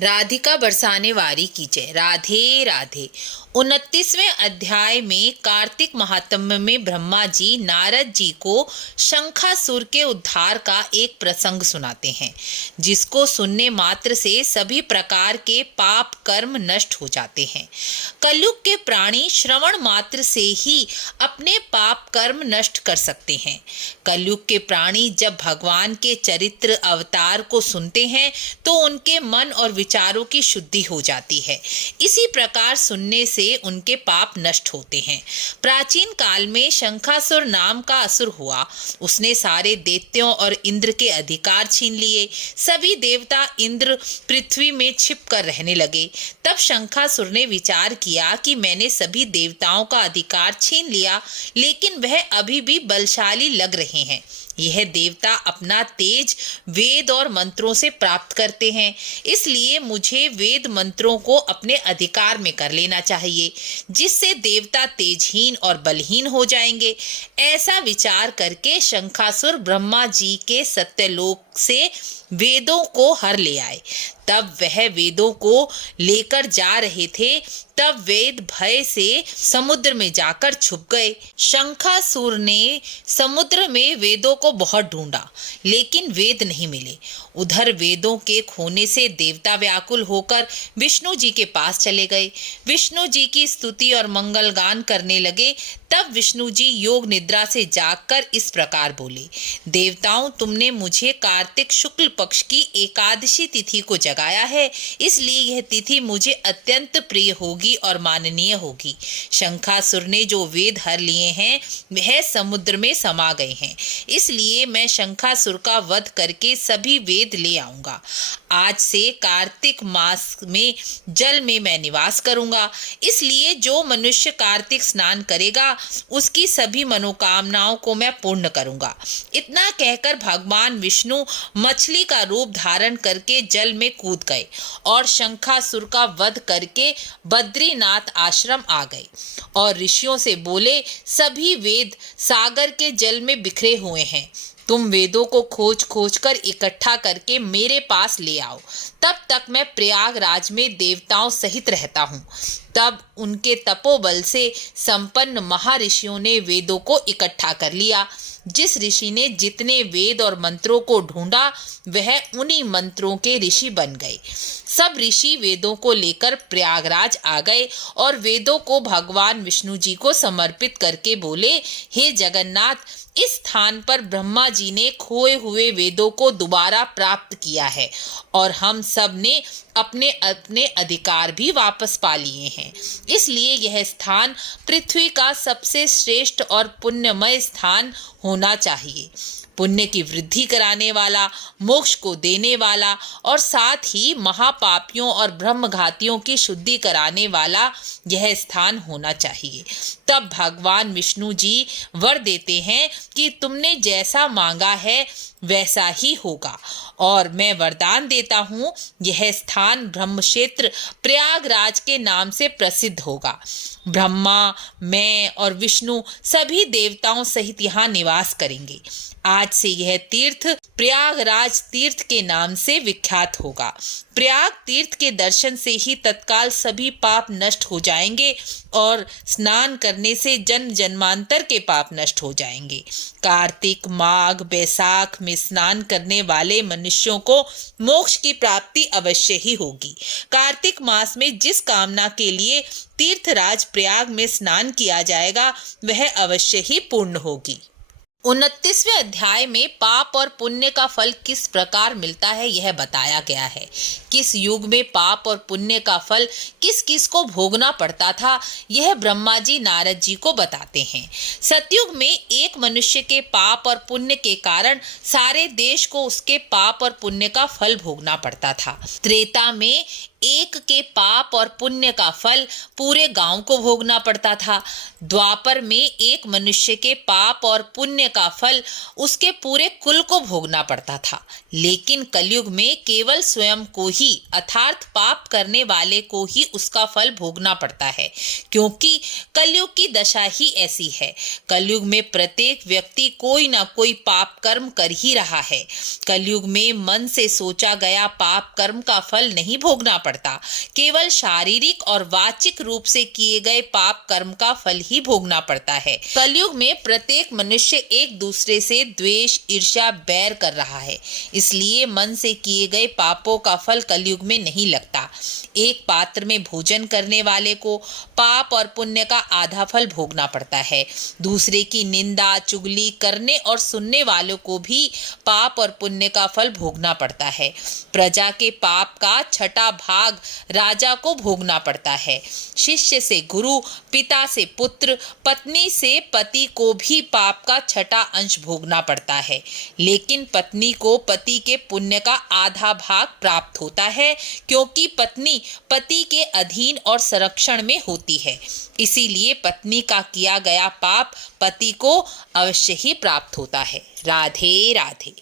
राधिका बरसाने वारी की जय। राधे राधे। 29वें अध्याय में कार्तिक महात्म्य में ब्रह्मा जी नारद जी को शंखासुर के उद्धार का एक प्रसंग सुनाते हैं, जिसको सुनने मात्र से सभी प्रकार के पाप कर्म नष्ट हो जाते हैं। कलयुग के प्राणी श्रवण मात्र से ही अपने पाप कर्म नष्ट कर सकते हैं। कलयुग के प्राणी जब भगवान के चरित्र अवतार को सुनते हैं तो उनके मन और विचारों की शुद्धि हो जाती है। इसी प्रकार सुनने से उनके पाप नष्ट होते हैं। प्राचीन काल में शंखासुर नाम का असुर हुआ। उसने सारे दैत्यों और इंद्र के अधिकार छीन लिए। सभी देवता इंद्र पृथ्वी में छिप कर रहने लगे। तब शंखासुर ने विचार किया कि मैंने सभी देवताओं का अधिकार छीन लिया, लेकिन वह अभी भी बलशाली लग रहे हैं। यह देवता अपना तेज वेद और मंत्रों से प्राप्त करते हैं, इसलिए मुझे वेद मंत्रों को अपने अधिकार में कर लेना चाहिए, जिससे देवता तेजहीन और बलहीन हो जाएंगे। ऐसा विचार करके शंखासुर ब्रह्मा जी के सत्यलोक से वेदों को हर ले आए। तब वह वेदों को लेकर जा रहे थे, तब वेद भय से समुद्र में जाकर छुप गए। शंखासुर ने समुद्र में वेदों को बहुत ढूंढा, लेकिन वेद नहीं मिले। उधर वेदों के खोने से देवता व्याकुल होकर विष्णु जी के पास चले गए। विष्णु जी की स्तुति और मंगल गान करने लगे। तब विष्णु जी योग निद्रा से जागकर इस प्रकार बोले, देवताओं, तुमने मुझे कार्तिक शुक्ल पक्ष की एकादशी तिथि को जगाया है, इसलिए यह तिथि मुझे अत्यंत प्रिय होगी और माननीय होगी। शंखासुर ने जो वेद हर लिए हैं वह समुद्र में समा गए हैं, इसलिए मैं शंखासुर का वध करके सभी वेद ले आऊंगा। आज से कार्तिक मास में जल में मैं निवास करूंगा, इसलिए जो मनुष्य कार्तिक स्नान करेगा उसकी सभी मनोकामनाओं को मैं पूर्ण करूंगा। इतना कहकर भगवान विष्णु मछली का रूप धारण करके जल में कूद गए और शंखासुर का वध करके बद्रीनाथ आश्रम आ गए और ऋषियों से बोले, सभी वेद सागर के जल में बिखरे हुए हैं, तुम वेदों को खोज खोज कर इकट्ठा करके मेरे पास ले आओ। तब तक मैं प्रयागराज में देवताओं सहित रहता हूँ। तब उनके तपोबल से संपन्न महर्षियों ने वेदों को इकट्ठा कर लिया। जिस ऋषि ने जितने वेद और मंत्रों को ढूंढा वह उन्हीं मंत्रों के ऋषि बन गए। सब ऋषि वेदों को लेकर प्रयागराज आ गए और वेदों को भगवान विष्णु जी को समर्पित करके बोले, हे जगन्नाथ, इस स्थान पर ब्रह्मा जी ने खोए हुए वेदों को दोबारा प्राप्त किया है और हम सब ने अपने अपने अधिकार भी वापस पा लिए हैं। इसलिए यह स्थान पृथ्वी का सबसे श्रेष्ठ और पुण्यमय स्थान होना चाहिए। पुण्य की वृद्धि कराने वाला, मोक्ष को देने वाला और साथ ही महापापियों और ब्रह्मघातियों की शुद्धि कराने वाला यह स्थान होना चाहिए। तब भगवान विष्णु जी वर देते हैं कि तुमने जैसा मांगा है वैसा ही होगा, और मैं वरदान देता हूँ, यह स्थान ब्रह्मक्षेत्र प्रयागराज के नाम से प्रसिद्ध होगा। ब्रह्मा, मैं और विष्णु सभी देवताओं सहित यहाँ निवास करेंगे। आज से यह तीर्थ प्रयागराज तीर्थ के नाम से विख्यात होगा। प्रयाग तीर्थ के दर्शन से ही तत्काल सभी पाप नष्ट हो जाएंगे और स्नान करने से जन्म जन्मांतर के पाप नष्ट हो जाएंगे। कार्तिक, माघ, बैसाख में स्नान करने वाले मनुष्यों को मोक्ष की प्राप्ति अवश्य ही होगी। कार्तिक मास में जिस कामना के लिए तीर्थराज प्रयाग में स्नान किया जाएगा वह अवश्य ही पूर्ण होगी। 29वें अध्याय में पाप और पुण्य का फल किस प्रकार मिलता है यह बताया गया है। किस युग में पाप और पुण्य का फल किस किस को भोगना पड़ता था यह ब्रह्मा जी नारद जी को बताते हैं। सतयुग में एक मनुष्य के पाप और पुण्य के कारण सारे देश को उसके पाप और पुण्य का फल भोगना पड़ता था। त्रेता में एक के पाप और पुण्य का फल पूरे गांव को भोगना पड़ता था। द्वापर में एक मनुष्य के पाप और पुण्य का फल उसके पूरे कुल को भोगना पड़ता था। लेकिन कलयुग में केवल स्वयं को ही अर्थात पाप करने वाले को ही उसका फल भोगना पड़ता है, क्योंकि कलयुग की दशा ही ऐसी है। कलयुग में प्रत्येक व्यक्ति कोई ना कोई पाप कर्म कर ही रहा है। कलयुग में मन से सोचा गया पाप कर्म का फल नहीं भोगना पड़ता, केवल शारीरिक और वाचिक रूप से किए गए पाप कर्म का फल ही भोगना पड़ता है। कलयुग में प्रत्येक मनुष्य एक दूसरे से द्वेष, ईर्ष्या, बैर कर रहा है, इसलिए मन से किए गए पापों का फल कलयुग में नहीं लगता। एक पात्र में भोजन करने वाले को पाप और पुण्य का आधा फल भोगना पड़ता है। दूसरे की निंदा, चुगली करने और सुनने वालों को भी पाप और पुण्य का फल भोगना पड़ता है। प्रजा के पाप का छठा भाग राजा को भोगना पड़ता है। शिष्य से गुरु, पिता से पुत्र, पत्नी से पति को भी पाप का छठा अंश भोगना पड़ता है। लेकिन पत्नी को पति के पुण्य का आधा भाग प्राप्त होता है, क्योंकि पत्नी पति के अधीन और संरक्षण में होती है। इसीलिए पत्नी का किया गया पाप पति को अवश्य ही प्राप्त होता है। राधे राधे।